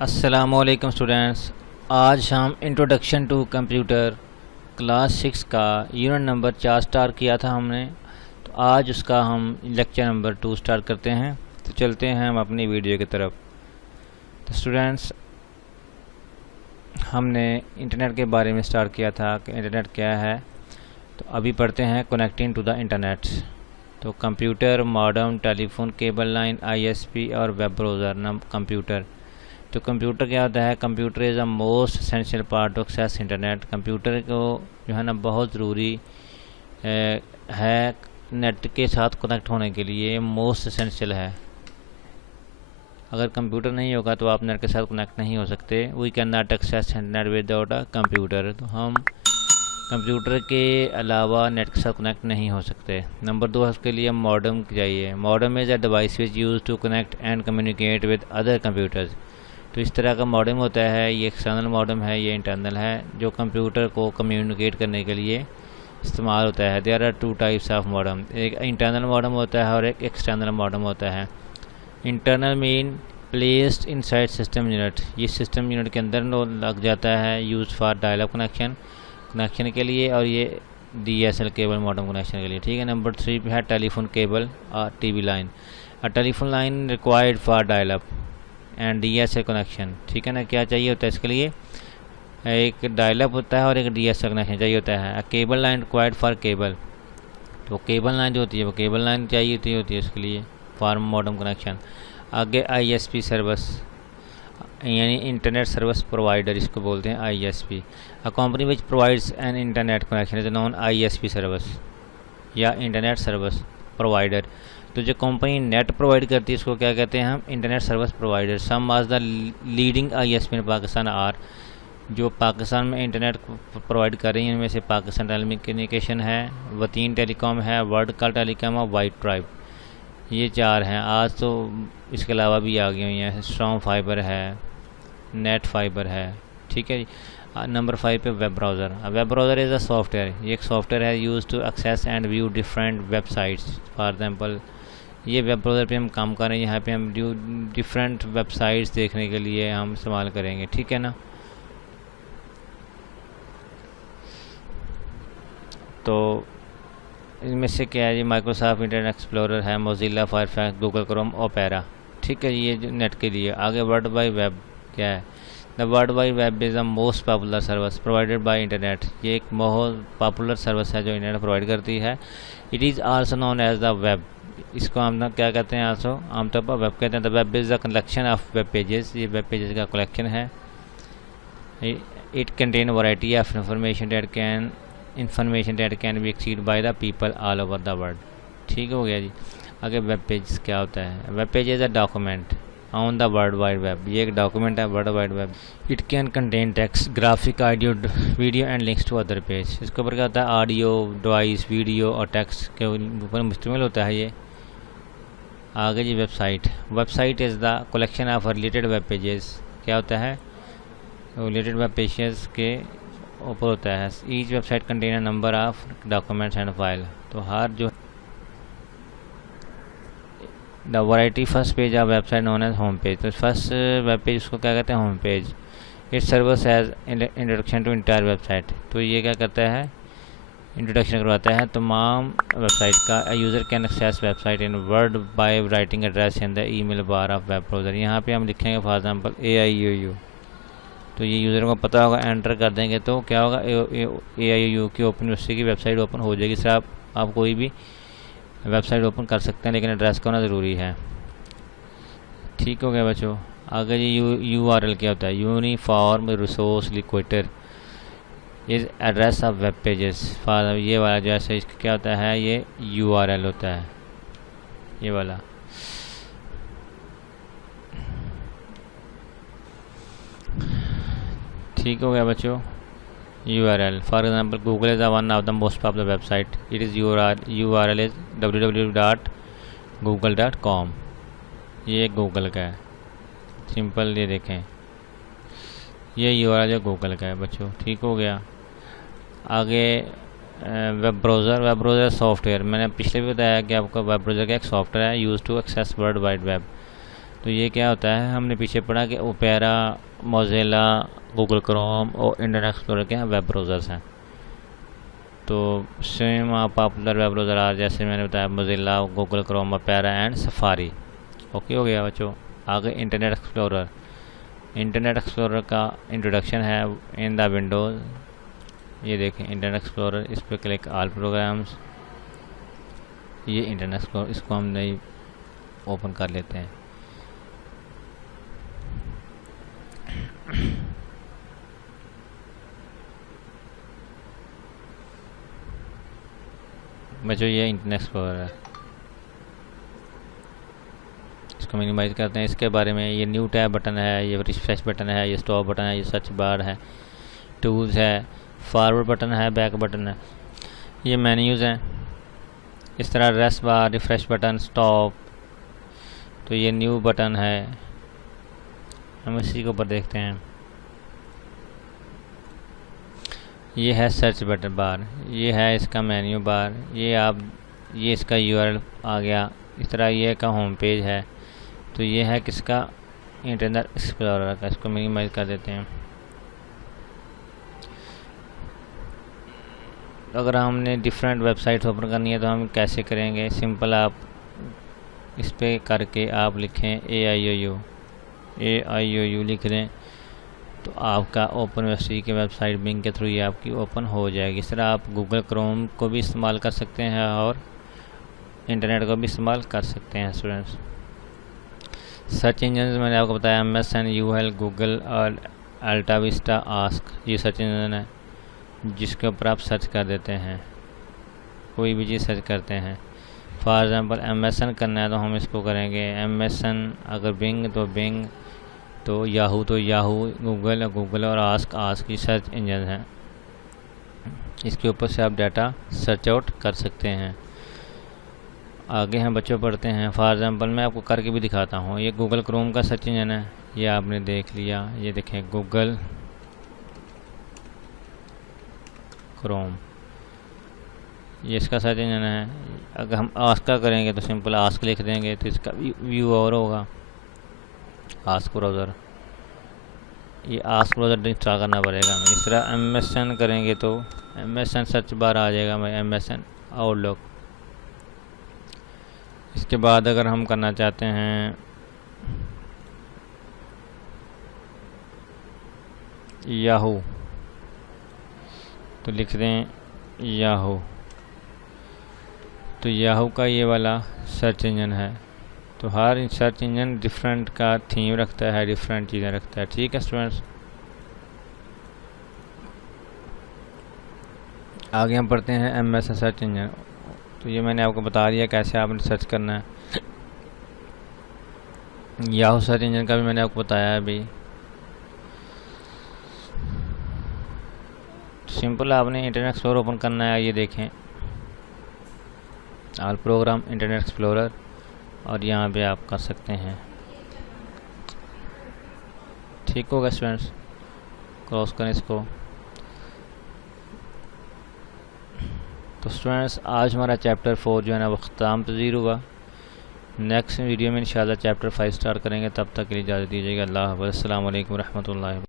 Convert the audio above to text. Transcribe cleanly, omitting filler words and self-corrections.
अस्सलामुअलैकुम स्टूडेंट्स। आज हम इंट्रोडक्शन टू कंप्यूटर क्लास 6 का यूनिट नंबर 4 स्टार्ट किया था हमने। तो आज उसका हम लेक्चर नंबर 2 स्टार्ट करते हैं। तो चलते हैं हम अपनी वीडियो की तरफ। तो स्टूडेंट्स, हमने इंटरनेट के बारे में स्टार्ट किया था कि इंटरनेट क्या है। तो अभी पढ़ते हैं कनेक्टिंग टू द इंटरनेट। तो computer, modem, telephone, cable line, ISP और वेब ब्राउज़र। कंप्यूटर, तो कंप्यूटर क्या होता है? Computer is a most essential part of access internet. Computer को जो है ना बहुत ज़रूरी है नेट के साथ कनेक्ट होने के लिए, मोस्ट एसेंशियल है। अगर कंप्यूटर नहीं होगा तो आप नेट के साथ कनेक्ट नहीं हो सकते। We can not access internet without a computer. तो हम कंप्यूटर के अलावा नेट के साथ कनेक्ट नहीं हो सकते। नंबर 2 उसके लिए मॉडेम चाहिए। Modem is a device which use to connect and communicate with other computers. तो इस तरह का मॉडेम होता है, ये एक्सटर्नल मॉडेम है, ये इंटरनल है, जो कंप्यूटर को कम्युनिकेट करने के लिए इस्तेमाल होता है। There are 2 types of modem, एक इंटरनल मॉडेम होता है और एक एक्सटर्नल मॉडेम होता है। Internal mean placed inside system unit, ये सिस्टम यूनिट के अंदर लग जाता है। Use for dial up connection के लिए, और ये DSL केबल मॉडेम कनेक्शन के लिए। ठीक है। नंबर 3 पे है टेलीफोन केबल और TV line. A telephone line required for dial up and DSL connection. ठीक है ना। क्या चाहिए होता है इसके लिए? एक डायल अप होता है और एक DSL कनेक्शन चाहिए होता है। Cable line required for cable, तो केबल लाइन जो होती है वो केबल लाइन चाहिए होती है उसके लिए फॉर मॉडेम कनेक्शन। आगे ISP सर्विस, यानी इंटरनेट सर्विस प्रोवाइडर, इसको बोलते हैं ISP। A company which provides an internet connection is non ISP service या इंटरनेट सर्विस प्रोवाइडर। तो जो कंपनी नेट प्रोवाइड करती है इसको क्या कहते हैं हम? Internet service provider. सम आज the leading ISP in Pakistan are, जो पाकिस्तान में इंटरनेट प्रोवाइड कर रही हैं इनमें से पाकिस्तान टेलीकम्युनिकेशन है, वतीन टेलीकॉम है, वर्ल्ड कॉल टेलीकॉम और वाइट ट्राइब। ये 4 हैं। आज तो इसके अलावा भी आ गई हुई हैं, स्ट्रॉन्ग फाइबर है, नेट फाइबर है। ठीक है जी। नंबर 5 पे web browser. Web browser is a software, ये एक सॉफ्टवेयर है use to access and view different websites. For example, ये वेब ब्राउज़र पे हम काम कर रहे हैं, यहाँ पे हम डिफरेंट वेबसाइट्स देखने के लिए हम इस्तेमाल करेंगे। ठीक है ना। तो इनमें से क्या है? ये माइक्रोसॉफ्ट इंटरनेट एक्सप्लोरर है, Mozilla Firefox, Google Chrome, opera. ठीक है। ये जो नेट के लिए। आगे वर्ल्ड वाइड वेब क्या है? The world wide web is the most popular service provided by internet. ये एक बहुत पॉपुलर सर्विस है जो इंटरनेट प्रोवाइड करती है। It is also known as the web, इसको हम ना क्या कहते हैं? आल्सो आमतौर पर वेब कहते हैं। The web is the collection of web pages, ये वेब पेजेस का कलेक्शन है। It contain variety of information that can be exceed by the people all over the world. ठीक हो गया जी। आगे वेब पेज क्या होता है? Web page is a document on the world wide web, ये एक डॉक्यूमेंट है world wide web. It can contain text, graphic, audio, video and links to other page. इसके ऊपर क्या होता है? ऑडियो, डिवाइस, वीडियो और टेक्स्ट के ऊपर मुश्तमिल होता है ये। आगे जी website. Website is the collection of related web pages. क्या होता है? रिलेटेड वेब पेजेस के ऊपर होता है। Each website contain a number of documents and file. तो हर जो the variety first page of website known as home page. तो फर्स्ट वेब पेज उसको क्या कहते हैं? Home page. It service as introduction to entire website. तो ये क्या करता है? इंट्रोडक्शन करवाता है तमाम वेबसाइट का। User can access website in word by writing address in the email bar of web browser. यहाँ पे हम लिखेंगे फॉर एग्जांपल AIUU, तो ये यूज़र को पता होगा, एंटर कर देंगे तो क्या होगा? AIUU की ओपन यूनिवर्सिटी की वेबसाइट ओपन हो जाएगी। सर आप कोई भी वेबसाइट ओपन कर सकते हैं, लेकिन एड्रेस का होना ज़रूरी है। ठीक हो गया बच्चों। आगे जी URL क्या होता है? Uniform resource locator is address of web pages. For ये वाला जैसे इसका क्या होता है? ये URL होता है, ये वाला। ठीक हो गया बच्चों। URL, for example Google is one of the most popular website. It is URL is www.google.com। ये गूगल का है, सिंपल। ये देखें, ये URL जो गूगल का है बच्चों। ठीक हो गया। आगे वेब ब्राउज़र सॉफ्टवेयर। मैंने पिछले भी बताया कि आपको वेब ब्राउज़र का एक सॉफ्टवेयर है use to access world wide web. तो ये क्या होता है, हमने पीछे पढ़ा कि ओपेरा, मोज़िला, गूगल क्रोम और इंटरनेट एक्सप्लोरर के वेब ब्राउज़र्स हैं। तो same popular web browser are जैसे मैंने बताया Mozilla, Google Chrome, Opera and Safari. Okay हो गया बच्चों। आगे इंटरनेट एक्सप्लोरर। इंटरनेट एक्सप्लोरर का इंट्रोडक्शन है इन द विंडोज़। ये देखें इंटरनेट एक्सप्लोरर, इस पर क्लिक ऑल प्रोग्राम्स। ये इंटरनेट एक्सप्लोरर, इसको हम नहीं ओपन कर लेते हैं। बच्चों ये इंटरनेट एक्सप्लोरर है, इसको मिनिमाइज करते हैं। इसके बारे में ये न्यू टैब बटन है, ये रिफ्रेश बटन है, ये स्टॉप बटन है, ये सर्च बार है, टूल्स है, फॉरवर्ड बटन है, बैक बटन है, ये मेन्यूज़ हैं। इस तरह रेस्ट बार, रिफ्रेश बटन, स्टॉप। तो ये न्यू बटन है, हम इसी के ऊपर देखते हैं। ये है सर्च बटन बार, ये है इसका मेन्यू बार, ये इसका यूआरएल आ गया। इस तरह ये का होम पेज है। तो ये है किसका, इंटरनेट एक्सप्लोरर का। इसको मिनिमाइज कर देते हैं। अगर हमने डिफरेंट वेबसाइट्स ओपन करनी है तो हम कैसे करेंगे, सिंपल आप इस पर करके आप लिखें AIOU लिख दें, तो आपका ओपन यूनिवर्सिटी की वेबसाइट बिंग के थ्रू ये आपकी ओपन हो जाएगी। इस तरह आप गूगल क्रोम को भी इस्तेमाल कर सकते हैं और इंटरनेट को भी इस्तेमाल कर सकते हैं स्टूडेंट्स। सर्च इंजन मैंने आपको बताया MSN, UL, गूगल और अल्टा विस्टा, आस्क, ये सर्च इंजन है जिसके ऊपर आप सर्च कर देते हैं, कोई भी चीज़ सर्च करते हैं। फॉर एग्ज़ाम्पल MSN करना है तो हम इसको करेंगे MSN, अगर बिंग तो बिंग, तो याहू तो याहू, गूगल और आस्क की सर्च इंजन है। इसके ऊपर से आप डाटा सर्च आउट कर सकते हैं। आगे हम बच्चों पढ़ते हैं। फॉर एग्ज़ाम्पल मैं आपको करके भी दिखाता हूँ। ये गूगल क्रोम का सर्च इंजन है, ये आपने देख लिया। ये देखें गूगल क्रोम, ये इसका सर्च इंजन है। अगर हम आस्क का करेंगे तो सिंपल आस्क लिख देंगे तो इसका व्यू और होगा, आस्क ब्राउज़र। ये आस्क ब्राउज़र इंस्टॉल करना पड़ेगा हमें। इस तरह MSN करेंगे तो MSN सर्च बार आ जाएगा भाई, MSN आउटलुक। इसके बाद अगर हम करना चाहते हैं याहू, तो लिख दें याहू। तो याहू का ये वाला सर्च इंजन है। तो हर सर्च इंजन डिफरेंट का थीम रखता है, डिफरेंट चीज़ें रखता है। ठीक है स्टूडेंट्स, आगे हम पढ़ते हैं MSN सर्च इंजन। तो ये मैंने आपको बता दिया कैसे आपने सर्च करना है। याहू सर्च इंजन का भी मैंने आपको बताया है अभी। सिंपल आपने इंटरनेट एक्सप्लोरर ओपन करना है। ये देखें ऑल प्रोग्राम, इंटरनेट एक्सप्लोरर, और यहाँ पे आप कर सकते हैं। ठीक होगा स्टूडेंट्स, क्रॉस करें इसको। तो स्टूडेंट्स आज हमारा चैप्टर 4 जो है ना वो ख़त्म पज़ीर हुआ। नेक्स्ट वीडियो में इंशाल्लाह चैप्टर 5 स्टार्ट करेंगे। तब तक के लिए इजाज़त दीजिएगा। अल्लाह हाफ़िज़। अस्सलामु अलैकुम रहमतुल्लाहि।